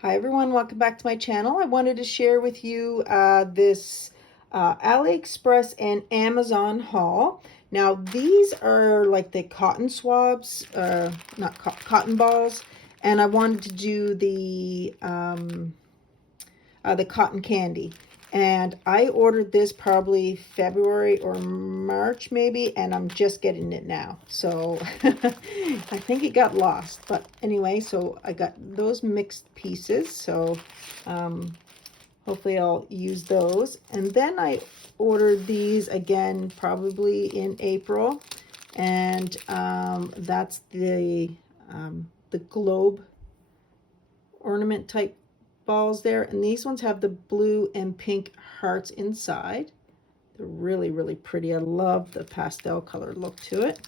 Hi everyone, welcome back to my channel. I wanted to share with you this AliExpress and Amazon haul. Now these are like the cotton swabs, not cotton balls, and I wanted to do the cotton candy. And I ordered this probably February or March maybe, and I'm just getting it now. So I think it got lost. But anyway, so I got those mixed pieces. So hopefully I'll use those. And then I ordered these again probably in April. And that's the globe ornament type balls there, and these ones have the blue and pink hearts inside. They're really, really pretty. I love the pastel color look to it.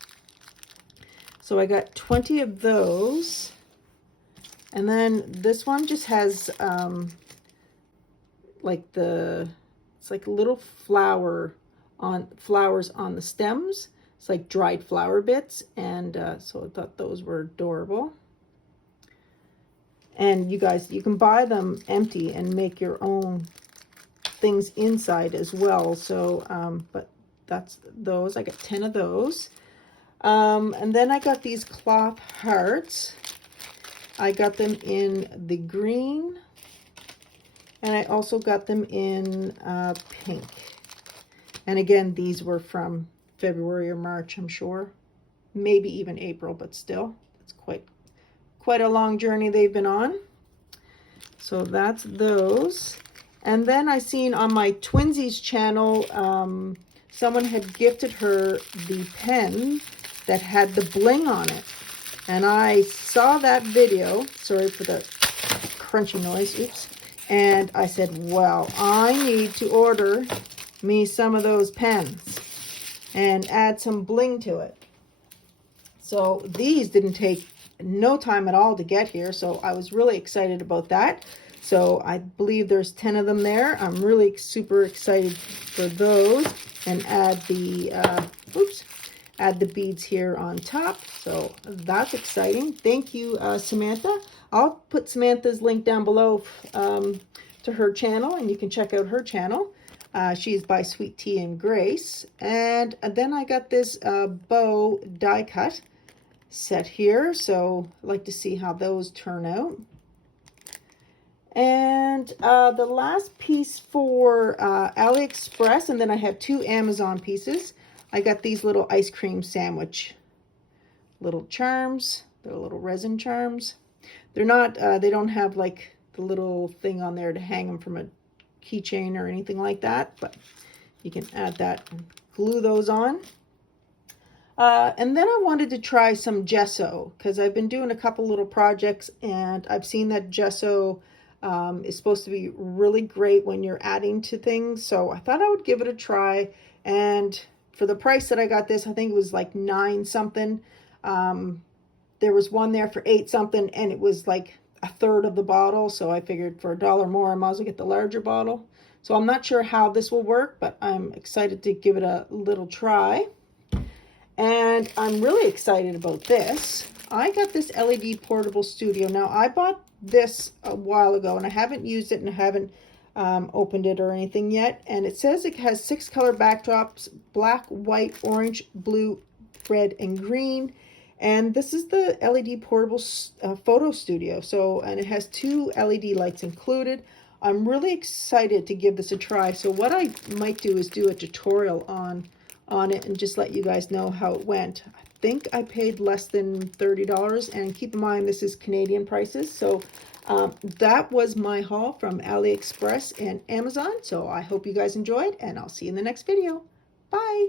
So I got 20 of those, and then this one just has it's like little flowers on the stems. It's like dried flower bits, and so I thought those were adorable. And you guys, you can buy them empty and make your own things inside as well. So, but that's those. I got 10 of those. And then I got these cloth hearts. I got them in the green. And I also got them in pink. And again, these were from February or March, I'm sure. Maybe even April, but still, it's quite a long journey they've been on. So that's those. And then I seen on my Twinsies channel, someone had gifted her the pen that had the bling on it. And I saw that video, sorry for the crunchy noise, oops. And I said, well, I need to order me some of those pens and add some bling to it. So these didn't take no time at all to get here, so I was really excited about that. So I believe there's 10 of them there. I'm really super excited for those, and add the beads here on top. So that's exciting. Thank you, Samantha. I'll put Samantha's link down below to her channel, and you can check out her channel. She is by Sweet Tea and Grace. And then I got this bow die cut set here, so I'd like to see how those turn out. And the last piece for AliExpress, and then I have 2 Amazon pieces. I got these little ice cream sandwich little charms. They're little resin charms. They're not, they don't have like the little thing on there to hang them from a keychain or anything like that, but you can add that and glue those on. And then I wanted to try some gesso, because I've been doing a couple little projects, and I've seen that gesso is supposed to be really great when you're adding to things. So I thought I would give it a try. And for the price that I got this, I think it was like 9 something. There was one there for 8 something, and it was like a third of the bottle. So I figured for $1 more, I might as well get the larger bottle. So I'm not sure how this will work, but I'm excited to give it a little try. And I'm really excited about this. I got this LED portable studio. Now, I bought this a while ago, and I haven't used it, and I haven't opened it or anything yet. And it says it has 6 color backdrops: black, white, orange, blue, red, and green. And this is the LED portable photo studio. So, and it has 2 LED lights included. I'm really excited to give this a try. So what I might do is do a tutorial on it and just let you guys know how it went. I think I paid less than $30, and keep in mind this is Canadian prices. So that was my haul from AliExpress and Amazon. So I hope you guys enjoyed, and I'll see you in the next video. Bye.